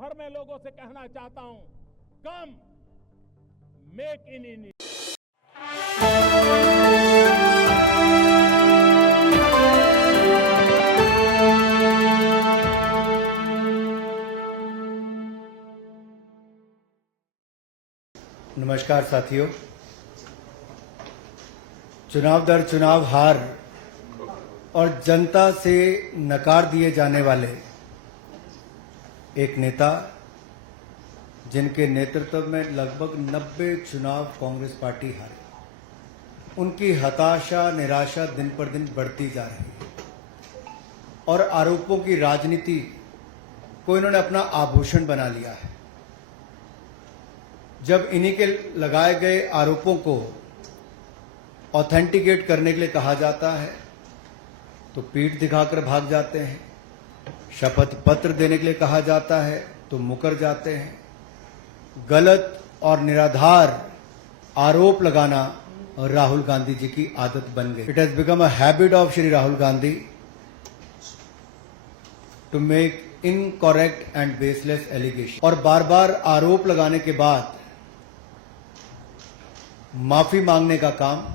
भर में लोगों से कहना चाहता हूं, कम मेक इन इंडिया। नमस्कार साथियों, चुनाव दर चुनाव हार और जनता से नकार दिए जाने वाले एक नेता, जिनके नेतृत्व में लगभग 90 चुनाव कांग्रेस पार्टी हारी, उनकी हताशा निराशा दिन पर दिन बढ़ती जा रही है और आरोपों की राजनीति को इन्होंने अपना आभूषण बना लिया है। जब इन्हीं के लगाए गए आरोपों को ऑथेंटिकेट करने के लिए कहा जाता है तो पीठ दिखाकर भाग जाते हैं, शपथ पत्र देने के लिए कहा जाता है तो मुकर जाते हैं। गलत और निराधार आरोप लगाना राहुल गांधी जी की आदत बन गई। It has become a habit of Shri Rahul Gandhi to make incorrect and baseless allegation, और बार बार आरोप लगाने के बाद माफी मांगने का काम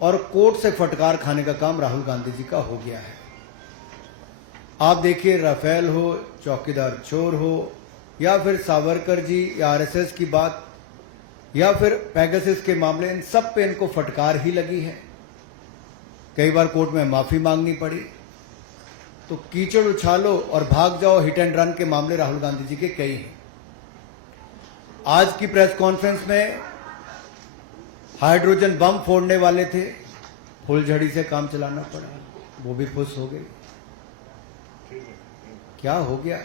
और कोर्ट से फटकार खाने का काम राहुल गांधी जी का हो गया है। आप देखिए, राफेल हो, चौकीदार चोर हो, या फिर सावरकर जी या आरएसएस की बात, या फिर पेगासस के मामले, इन सब पे इनको फटकार ही लगी है। कई बार कोर्ट में माफी मांगनी पड़ी। तो कीचड़ उछालो और भाग जाओ हिट एंड रन के मामले राहुल गांधी जी के कई हैं। आज की प्रेस कॉन्फ्रेंस में हाइड्रोजन बम फोड़ने वाले थे, फुलझड़ी से काम चलाना पड़ा, वो भी खुश हो गए। क्या हो गया?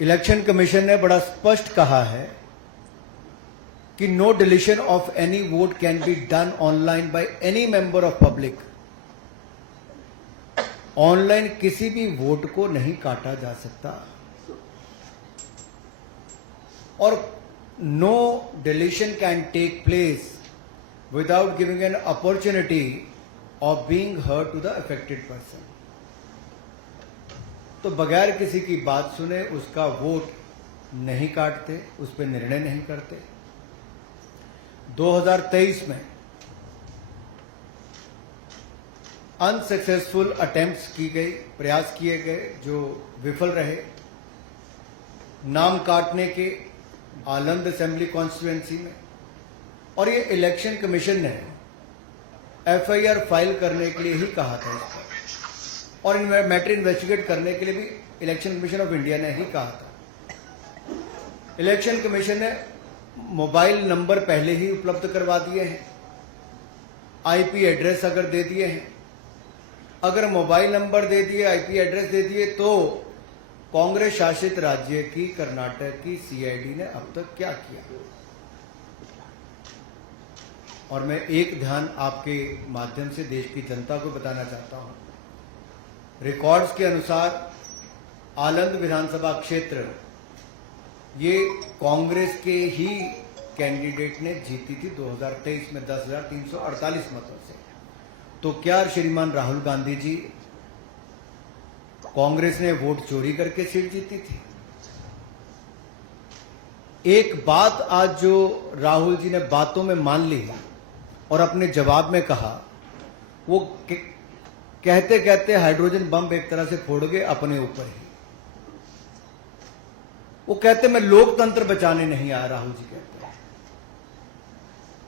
इलेक्शन कमीशन ने बड़ा स्पष्ट कहा है कि no deletion of any vote can be done online by any member of public. Online किसी भी वोट को नहीं काटा जा सकता, और no deletion can take place without giving an opportunity of being heard to the affected person. तो बगैर किसी की बात सुने उसका वोट नहीं काटते, उस पर निर्णय नहीं करते। 2023 में अनसक्सेसफुल अटेम्प्ट्स की गई, प्रयास किए गए जो विफल रहे, नाम काटने के आलंद असेंबली कॉन्स्टिट्यूएंसी में, और ये इलेक्शन कमीशन ने एफआईआर फाइल करने के लिए ही कहा था इस पर, और इन मैटर इन्वेस्टिगेट करने के लिए भी इलेक्शन कमीशन ऑफ इंडिया ने ही कहा था। इलेक्शन कमीशन ने मोबाइल नंबर पहले ही उपलब्ध करवा दिए हैं, आईपी एड्रेस अगर दे दिए हैं, अगर मोबाइल नंबर दे दिए, आईपी एड्रेस दे दिए, तो कांग्रेस शासित राज्य की कर्नाटक की सीआईडी ने अब तक क्या किया? और मैं एक ध्यान आपके माध्यम से देश की जनता को बताना चाहता हूं। रिकॉर्ड्स के अनुसार आलंद विधानसभा क्षेत्र ये कांग्रेस के ही कैंडिडेट ने जीती थी 2023 में 10,348 मतों से। तो क्या श्रीमान राहुल गांधी जी, कांग्रेस ने वोट चोरी करके सीट जीती थी? एक बात आज जो राहुल जी ने बातों में मान ली और अपने जवाब में कहा, वो कहते कहते हाइड्रोजन बम एक तरह से फोड़ गए अपने ऊपर ही। वो कहते मैं लोकतंत्र बचाने नहीं आया। राहुल जी कहते हैं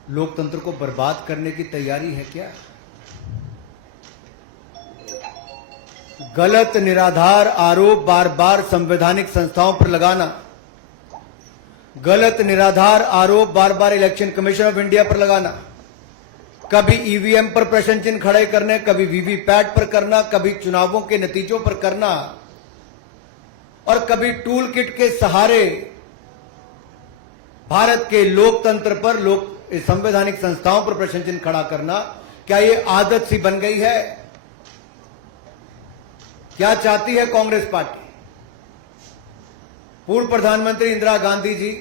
लोकतंत्र को बर्बाद करने की तैयारी है क्या? गलत निराधार आरोप बार बार संवैधानिक संस्थाओं पर लगाना, गलत निराधार आरोप बार बार इलेक्शन कमीशन ऑफ इंडिया पर लगाना, कभी ईवीएम पर प्रश्न चिन्ह खड़े करने, कभी वीवीपैट पर करना, कभी चुनावों के नतीजों पर करना, और कभी टूल किट के सहारे भारत के लोकतंत्र पर, संवैधानिक संस्थाओं पर प्रश्न चिन्ह खड़ा करना, क्या ये आदत सी बन गई है? क्या चाहती है कांग्रेस पार्टी? पूर्व प्रधानमंत्री इंदिरा गांधी जी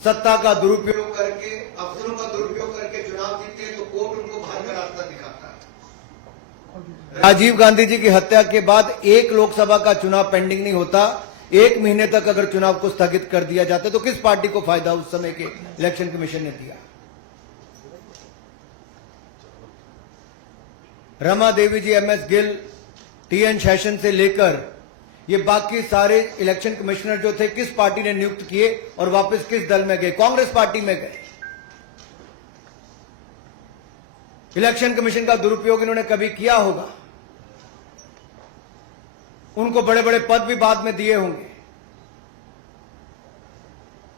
सत्ता का दुरुपयोग करके, अफसरों का दुरुपयोग करके चुनाव जीते हैं तो कोर्ट उनको बाहर का रास्ता दिखाता है। राजीव गांधी जी की हत्या के बाद एक लोकसभा का चुनाव पेंडिंग नहीं होता, 1 महीने तक अगर चुनाव को स्थगित कर दिया जाता तो किस पार्टी को फायदा उस समय के इलेक्शन कमीशन ने दिया। रमा देवी जी, MS गिल, TN शेषन से लेकर ये बाकी सारे इलेक्शन कमिश्नर जो थे किस पार्टी ने नियुक्त किए और वापस किस दल में गए? कांग्रेस पार्टी में गए। इलेक्शन कमीशन का दुरुपयोग इन्होंने कभी किया होगा, उनको बड़े बड़े पद भी बाद में दिए होंगे,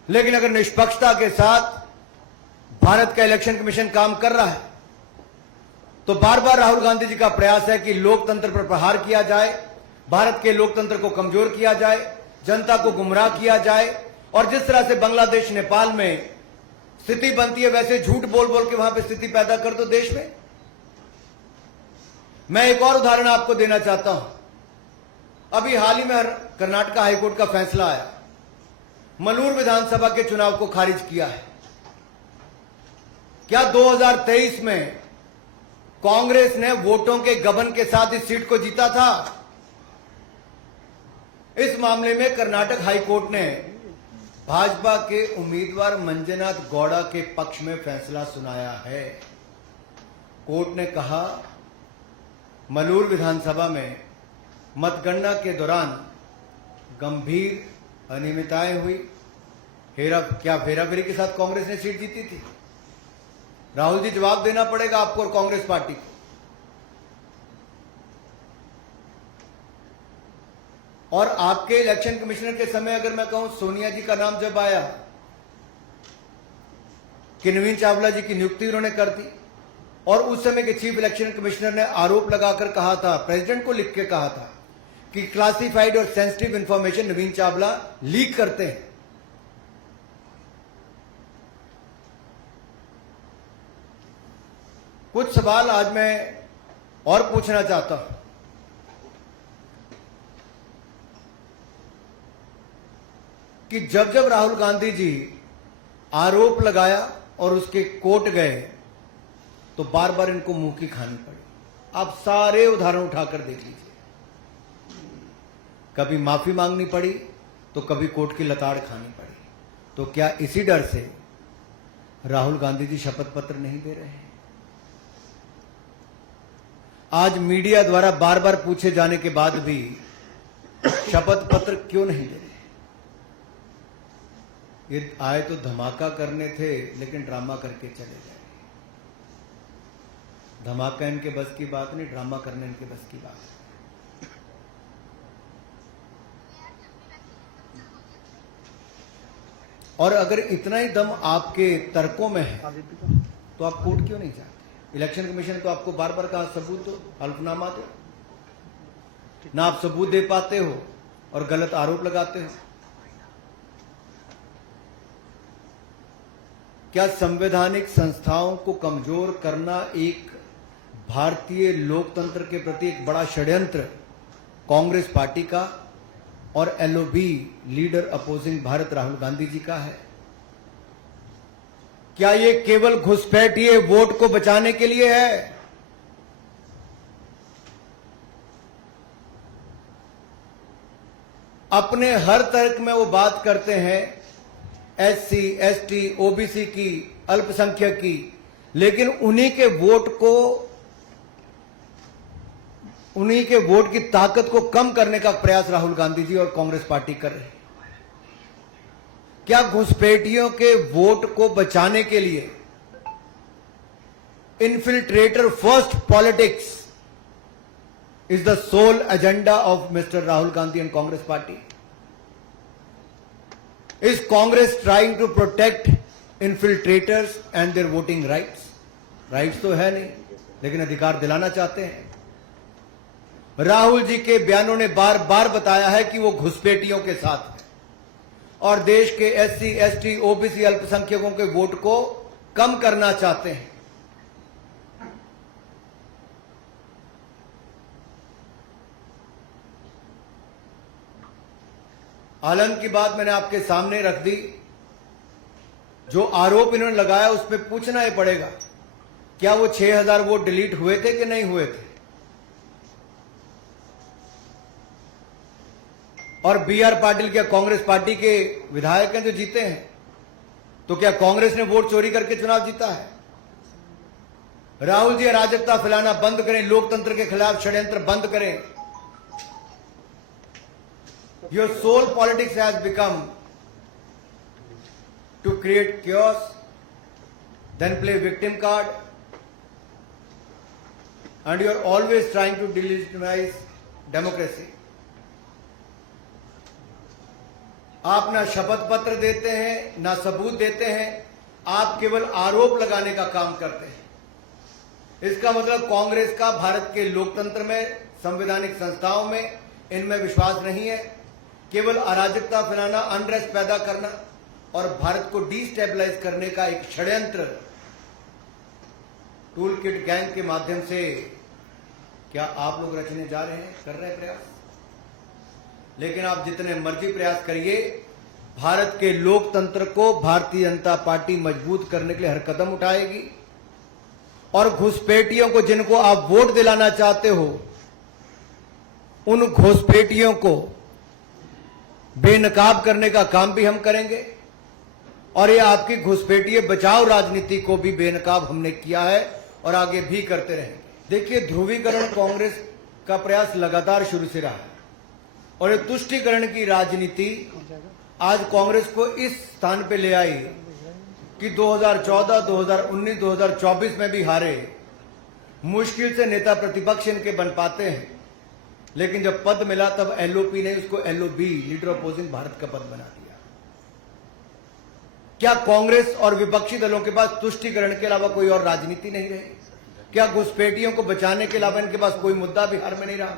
लेकिन अगर निष्पक्षता के साथ भारत का इलेक्शन कमीशन काम कर रहा है तो बार बार राहुल गांधी जी का प्रयास है कि लोकतंत्र पर प्रहार किया जाए, भारत के लोकतंत्र को कमजोर किया जाए, जनता को गुमराह किया जाए। और जिस तरह से बांग्लादेश नेपाल में स्थिति बनती है वैसे झूठ बोल बोल के वहां पे स्थिति पैदा कर दो देश में। मैं एक और उदाहरण आपको देना चाहता हूं। अभी हाल ही में कर्नाटक हाईकोर्ट का फैसला आया, मलूर विधानसभा के चुनाव को खारिज किया है। क्या 2023 में कांग्रेस ने वोटों के गबन के साथ इस सीट को जीता था? इस मामले में कर्नाटक हाईकोर्ट ने भाजपा के उम्मीदवार मंजुनाथ गौड़ा के पक्ष में फैसला सुनाया है। कोर्ट ने कहा मलूर विधानसभा में मतगणना के दौरान गंभीर अनियमितताएं हुई। क्या हेराफेरी के साथ कांग्रेस ने सीट जीती थी? राहुल जी, जवाब देना पड़ेगा आपको और कांग्रेस पार्टी को। और आपके इलेक्शन कमिश्नर के समय अगर मैं कहूं, सोनिया जी का नाम जब आया कि नवीन चावला जी की नियुक्ति उन्होंने कर दी, और उस समय के चीफ इलेक्शन कमिश्नर ने आरोप लगाकर कहा था, प्रेसिडेंट को लिख के कहा था कि क्लासिफाइड और सेंसिटिव इंफॉर्मेशन नवीन चावला लीक करते हैं। कुछ सवाल आज मैं और पूछना चाहता हूं कि जब जब राहुल गांधी जी आरोप लगाया और उसके कोर्ट गए तो बार बार इनको मुंह की खानी पड़ी। आप सारे उदाहरण उठाकर देख लीजिए, कभी माफी मांगनी पड़ी तो कभी कोर्ट की लताड़ खानी पड़ी। तो क्या इसी डर से राहुल गांधी जी शपथ पत्र नहीं दे रहे हैं? आज मीडिया द्वारा बार बार पूछे जाने के बाद भी शपथ पत्र क्यों नहीं दे रहे? ये आए तो धमाका करने थे लेकिन ड्रामा करके चले गए। धमाका इनके बस की बात नहीं, ड्रामा करने इनके बस की बात है। और अगर इतना ही दम आपके तर्कों में है तो आप कोर्ट क्यों नहीं जाते? इलेक्शन कमीशन तो आपको बार बार कहा सबूत दो, हल्फनामा दो, ना आप सबूत दे पाते हो और गलत आरोप लगाते हो। क्या संवैधानिक संस्थाओं को कमजोर करना एक भारतीय लोकतंत्र के प्रति एक बड़ा षड्यंत्र कांग्रेस पार्टी का और LOB leader opposing Bharat Rahul Gandhi ji का है? क्या ये केवल घुसपैठिए वोट को बचाने के लिए है? अपने हर तर्क में वो बात करते हैं SC, ST, OBC की, अल्पसंख्यक की, लेकिन उन्हीं के वोट की ताकत को कम करने का प्रयास राहुल गांधी जी और कांग्रेस पार्टी कर रहे हैं। क्या घुसपैठियों के वोट को बचाने के लिए infiltrator first politics is the sole agenda of mister Rahul Gandhi and Congress party? Is Congress trying to protect infiltrators and their voting rights? Rights तो है नहीं, लेकिन अधिकार दिलाना चाहते हैं। राहुल जी के बयानों ने बार बार बताया है कि वो घुसपैठियों के साथ है और देश के SC, ST, OBC अल्पसंख्यकों के वोट को कम करना चाहते हैं। आलम की बात मैंने आपके सामने रख दी। जो आरोप इन्होंने लगाया उस पर पूछना ही पड़ेगा, क्या वो 6000 वोट डिलीट हुए थे कि नहीं हुए थे? और B.R. पाटिल क्या कांग्रेस पार्टी के विधायक हैं जो जीते हैं? तो क्या कांग्रेस ने वोट चोरी करके चुनाव जीता है? राहुल जी अराजकता फैलाना बंद करें, लोकतंत्र के खिलाफ षड्यंत्र बंद करें। Your sole politics has become to create chaos, then play victim card, and you are always trying to delegitimize democracy. आप ना शपथ पत्र देते हैं, ना सबूत देते हैं, आप केवल आरोप लगाने का काम करते हैं। इसका मतलब कांग्रेस का भारत के लोकतंत्र में, संवैधानिक संस्थाओं में, इनमें विश्वास नहीं है। केवल अराजकता फैलाना, अनरेस्ट पैदा करना और भारत को डिस्टेबलाइज करने का एक षड्यंत्र टूल किट गैंग के माध्यम से क्या आप लोग रचने जा रहे हैं, कर रहे हैं प्रयास? लेकिन आप जितने मर्जी प्रयास करिए, भारत के लोकतंत्र को भारतीय जनता पार्टी मजबूत करने के लिए हर कदम उठाएगी और घुसपैठियों को, जिनको आप वोट दिलाना चाहते हो, उन घुसपैठियों को बेनकाब करने का काम भी हम करेंगे। और ये आपकी घुसपैठिए बचाव राजनीति को भी बेनकाब हमने किया है और आगे भी करते रहेंगे। देखिए, ध्रुवीकरण कांग्रेस का प्रयास लगातार शुरू से रहा है और ये तुष्टीकरण की राजनीति आज कांग्रेस को इस स्थान पे ले आई कि 2014, 2019, 2024 में भी हारे। मुश्किल से नेता प्रतिपक्ष इनके बन पाते हैं, लेकिन जब पद मिला तब एलओपी ने उसको एलओबी, लीडर अपोजिंग भारत का पद बना दिया। क्या कांग्रेस और विपक्षी दलों के पास तुष्टीकरण के अलावा कोई और राजनीति नहीं रही? क्या घुसपैठियों को बचाने के अलावा इनके पास कोई मुद्दा बिहार में नहीं रहा?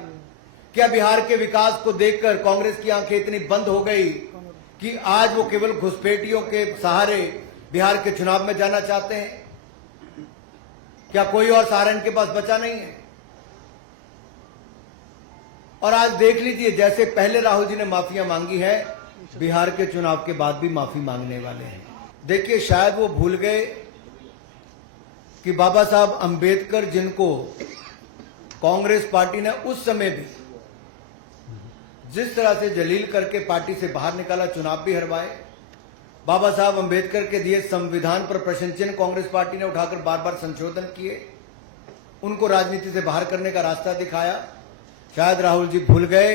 क्या बिहार के विकास को देखकर कांग्रेस की आंखें इतनी बंद हो गई कि आज वो केवल घुसपैठियों के सहारे बिहार के चुनाव में जाना चाहते हैं? क्या कोई और सहारा इनके पास बचा नहीं है? और आज देख लीजिए, जैसे पहले राहुल जी ने माफिया मांगी है, बिहार के चुनाव के बाद भी माफी मांगने वाले हैं। देखिए, शायद वो भूल गए कि बाबा साहब अंबेडकर, जिनको कांग्रेस पार्टी ने उस समय भी जिस तरह से जलील करके पार्टी से बाहर निकाला, चुनाव भी हरवाए, बाबा साहब अंबेडकर के दिए संविधान पर प्रश्न चिन्ह कांग्रेस पार्टी ने उठाकर बार बार संशोधन किए, उनको राजनीति से बाहर करने का रास्ता दिखाया। शायद राहुल जी भूल गए,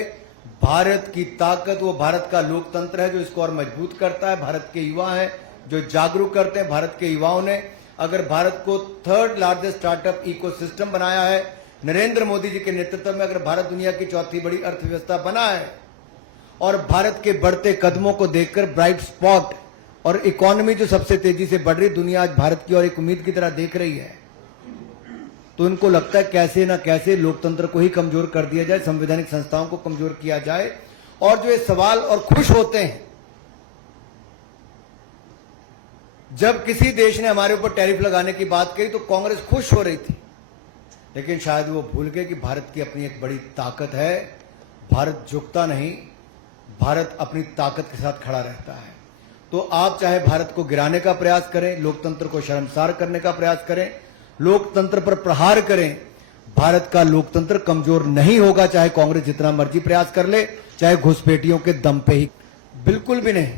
भारत की ताकत वो भारत का लोकतंत्र है जो इसको और मजबूत करता है। भारत के युवा हैं जो जागरूक करते हैं। भारत के युवाओं ने अगर भारत को थर्ड लार्जेस्ट स्टार्टअप इकोसिस्टम बनाया है, नरेंद्र मोदी जी के नेतृत्व में अगर भारत दुनिया की चौथी बड़ी अर्थव्यवस्था बना है और भारत के बढ़ते कदमों को देखकर ब्राइट स्पॉट और इकोनॉमी जो सबसे तेजी से बढ़ रही, दुनिया आज भारत की और एक उम्मीद की तरह देख रही है, तो इनको लगता है कैसे ना कैसे लोकतंत्र को ही कमजोर कर दिया जाए, संवैधानिक संस्थाओं को कमजोर किया जाए। और जो ये सवाल और खुश होते हैं जब किसी देश ने हमारे ऊपर टैरिफ लगाने की बात कही तो कांग्रेस खुश हो रही थी, लेकिन शायद वो भूल गए कि भारत की अपनी एक बड़ी ताकत है। भारत झुकता नहीं, भारत अपनी ताकत के साथ खड़ा रहता है। तो आप चाहे भारत को गिराने का प्रयास करें, लोकतंत्र को शर्मसार करने का प्रयास करें, लोकतंत्र पर प्रहार करें, भारत का लोकतंत्र कमजोर नहीं होगा, चाहे कांग्रेस जितना मर्जी प्रयास कर ले, चाहे घुसपैठियों के दम पे ही। बिल्कुल भी नहीं।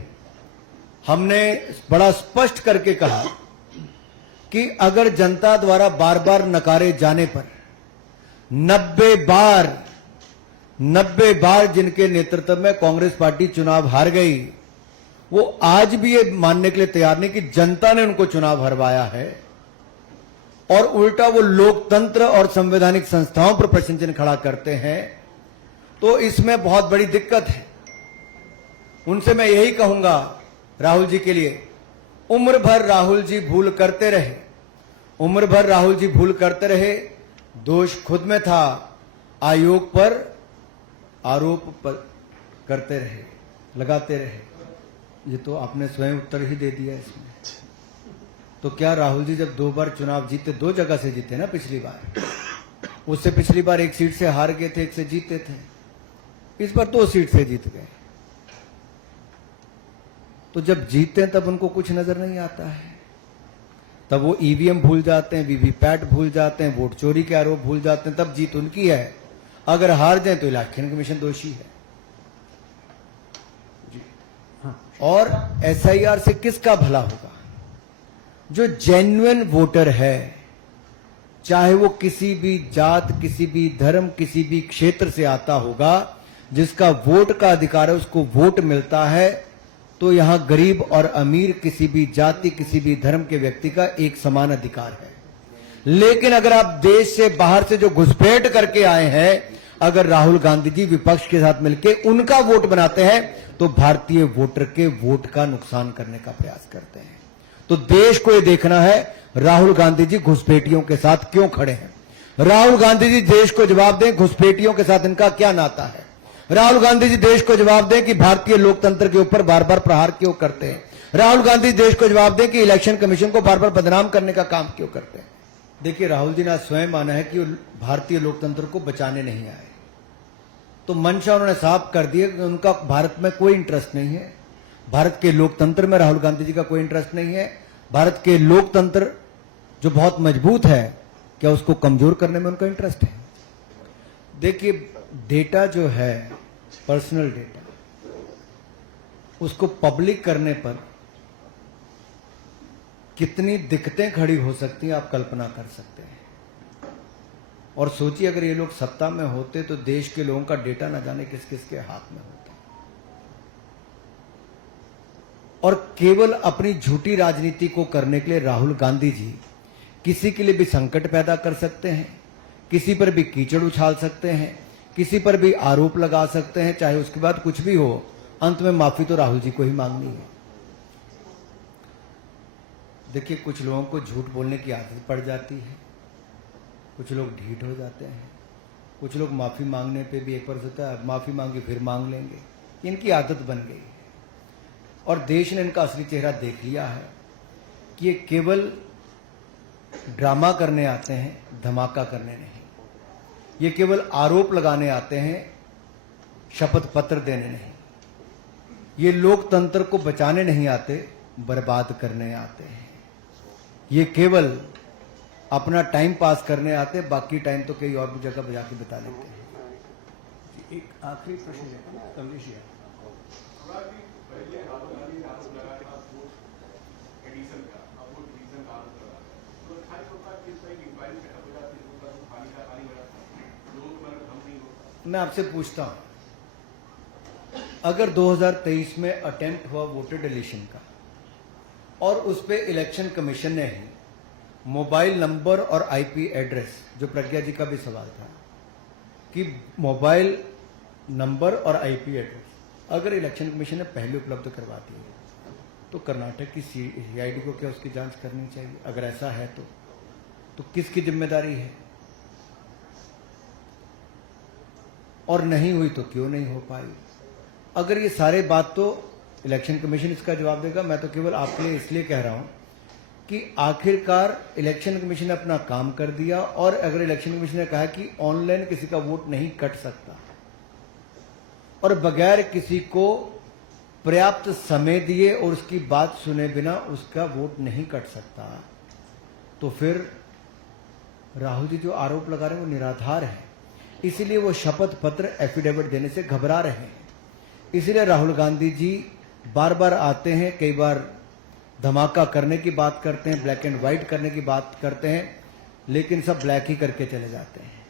हमने बड़ा स्पष्ट करके कहा कि अगर जनता द्वारा बार बार नकारे जाने पर 90 बार जिनके नेतृत्व में कांग्रेस पार्टी चुनाव हार गई, वो आज भी ये मानने के लिए तैयार नहीं कि जनता ने उनको चुनाव हरवाया है, और उल्टा वो लोकतंत्र और संवैधानिक संस्थाओं पर प्रश्न चिन्ह खड़ा करते हैं, तो इसमें बहुत बड़ी दिक्कत है। उनसे मैं यही कहूंगा राहुल जी के लिए, उम्र भर राहुल जी भूल करते रहे, उम्र भर राहुल जी भूल करते रहे, दोष खुद में था, आयोग पर आरोप पर करते रहे, लगाते रहे। ये तो आपने स्वयं उत्तर ही दे दिया इसमें। तो क्या राहुल जी जब 2 बार चुनाव जीते, 2 जगह से जीते ना, पिछली बार, उससे पिछली बार 1 सीट से हार गए थे, 1 से जीते थे, इस बार 2 सीट से जीत गए। तो जब जीतते हैं तब उनको कुछ नजर नहीं आता है, तब वो ईवीएम भूल जाते हैं, वीवीपैट भूल जाते हैं, वोट चोरी के आरोप भूल जाते हैं, तब जीत उनकी है। अगर हार जाए तो इलेक्शन कमीशन दोषी है। और SIR से किसका भला होगा? जो जेन्युइन वोटर है, चाहे वो किसी भी जात, किसी भी धर्म, किसी भी क्षेत्र से आता होगा, जिसका वोट का अधिकार है, उसको वोट मिलता है, तो यहां गरीब और अमीर, किसी भी जाति, किसी भी धर्म के व्यक्ति का एक समान अधिकार है। लेकिन अगर आप देश से बाहर से जो घुसपैठ करके आए हैं, अगर राहुल गांधी जी विपक्ष के साथ मिलकर उनका वोट बनाते हैं, तो भारतीय वोटर के वोट का नुकसान करने का प्रयास करते हैं। तो देश को यह देखना है राहुल गांधी जी घुसपैठियों के साथ क्यों खड़े हैं। राहुल गांधी जी देश को जवाब दें, घुसपैठियों के साथ इनका क्या नाता है। राहुल गांधी जी देश को जवाब दें कि भारतीय लोकतंत्र के ऊपर बार बार प्रहार क्यों करते हैं। राहुल गांधी देश को जवाब दें कि इलेक्शन कमीशन को बार बार बदनाम करने का काम क्यों करते हैं। देखिए, राहुल जी ने स्वयं माना है कि वो भारतीय लोकतंत्र को बचाने नहीं आए, तो मंशा उन्होंने साफ कर दिया कि उनका भारत में कोई इंटरेस्ट नहीं है। भारत के लोकतंत्र में राहुल गांधी जी का कोई इंटरेस्ट नहीं है। भारत के लोकतंत्र जो बहुत मजबूत है, क्या उसको कमजोर करने में उनका इंटरेस्ट है। देखिए, डेटा जो है, पर्सनल डेटा, उसको पब्लिक करने पर कितनी दिक्कतें खड़ी हो सकती हैं, आप कल्पना कर सकते हैं। और सोचिए, अगर ये लोग सत्ता में होते तो देश के लोगों का डेटा न जाने किस किस के हाथ में होता। और केवल अपनी झूठी राजनीति को करने के लिए राहुल गांधी जी किसी के लिए भी संकट पैदा कर सकते हैं, किसी पर भी कीचड़ उछाल सकते हैं, किसी पर भी आरोप लगा सकते हैं, चाहे उसके बाद कुछ भी हो, अंत में माफी तो राहुल जी को ही मांगनी है। देखिए, कुछ लोगों को झूठ बोलने की आदत पड़ जाती है, कुछ लोग ढीठ हो जाते हैं, कुछ लोग माफी मांगने पे भी एक बार होता है, माफी मांगी फिर मांग लेंगे, इनकी आदत बन गई है। और देश ने इनका असली चेहरा देख लिया है कि ये केवल ड्रामा करने आते हैं, धमाका करने नहीं। ये केवल आरोप लगाने आते हैं, शपथ पत्र देने नहीं। ये लोकतंत्र को बचाने नहीं आते, बर्बाद करने आते हैं। ये केवल अपना टाइम पास करने आते, बाकी टाइम तो कई और भी जगह बजा के बिता लेते हैं। एक आखिरी प्रश्न है कमलेश जी। मैं आपसे पूछता हूं, अगर 2023 में अटेम्प्ट हुआ वोटर डिलीशन का और उस पे इलेक्शन कमीशन ने ही मोबाइल नंबर और IP एड्रेस, जो प्रज्ञा जी का भी सवाल था कि मोबाइल नंबर और IP एड्रेस अगर इलेक्शन कमीशन ने पहले उपलब्ध करवा दिए, तो कर्नाटक की CID को क्या उसकी जांच करनी चाहिए? अगर ऐसा है तो किसकी जिम्मेदारी है? और नहीं हुई तो क्यों नहीं हो पाई? अगर ये सारे बात तो इलेक्शन कमीशन इसका जवाब देगा। मैं तो केवल आपके लिए इसलिए कह रहा हूं कि आखिरकार इलेक्शन कमीशन ने अपना काम कर दिया, और अगर इलेक्शन कमीशन ने कहा कि ऑनलाइन किसी का वोट नहीं कट सकता और बगैर किसी को पर्याप्त समय दिए और उसकी बात सुने बिना उसका वोट नहीं कट सकता, तो फिर राहुल जी जो आरोप लगा रहे हैं वो निराधार है। इसीलिए वो शपथ पत्र एफिडेविट देने से घबरा रहे हैं। इसीलिए राहुल गांधी जी बार बार आते हैं, कई बार धमाका करने की बात करते हैं, ब्लैक एंड व्हाइट करने की बात करते हैं, लेकिन सब ब्लैक ही करके चले जाते हैं।